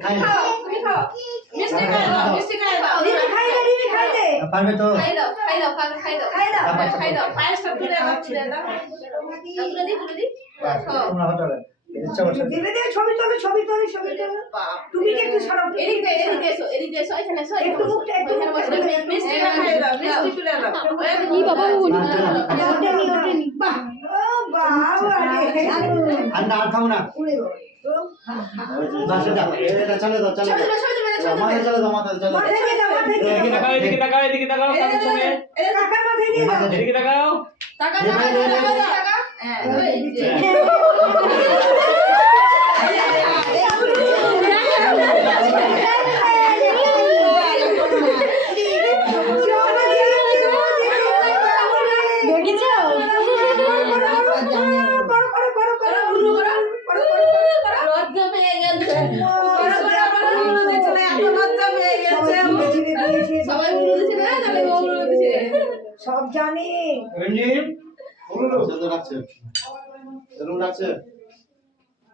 তুমি খাও মিষ্টি খাই দাও দিদি খাই দে পারবে তো খাই দাও পায়েসটা তুলে দাও তুলে দি খাও তোমরা হটো ইচ্ছা করছে দিদি ছবি তোলো তুমি কি একটু সরব এদিকে এসো এখানে এসো একটু মুখটা একটু মিষ্টি খাই দাও মিষ্টি তুলে দাও কি বাবা উনি ওঠেনি বাহ ও বাবা রে আন্না আর খাও না উড়ে বাস দাও এটা চলে দাও মাথা চলে দাও মাথা চলে এদিকে তাকাও কাকার সঙ্গে কাকার মাথায় দিয়ে দাও এদিকে তাকাও টাকা হ্যাঁ সব জানি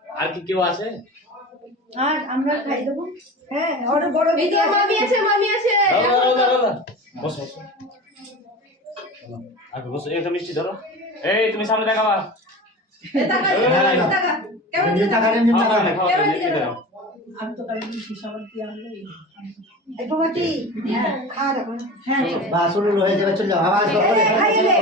আর কি কেউ আছে আর আমরা খাই দেবো হ্যাঁ ওর বড় এই তো মামি আছে দাদা বসো আর বসো একটা মিষ্টি ধরো এই তুমি সামনে দেখাবা কেমন আমি তো কাল মিষ্টি সবার দিয়ে আনলো একটু বাটি খা দেখো হ্যাঁ বাসুর হয়ে যাবে চলে যাও আওয়াজ করে খাইয়ে দে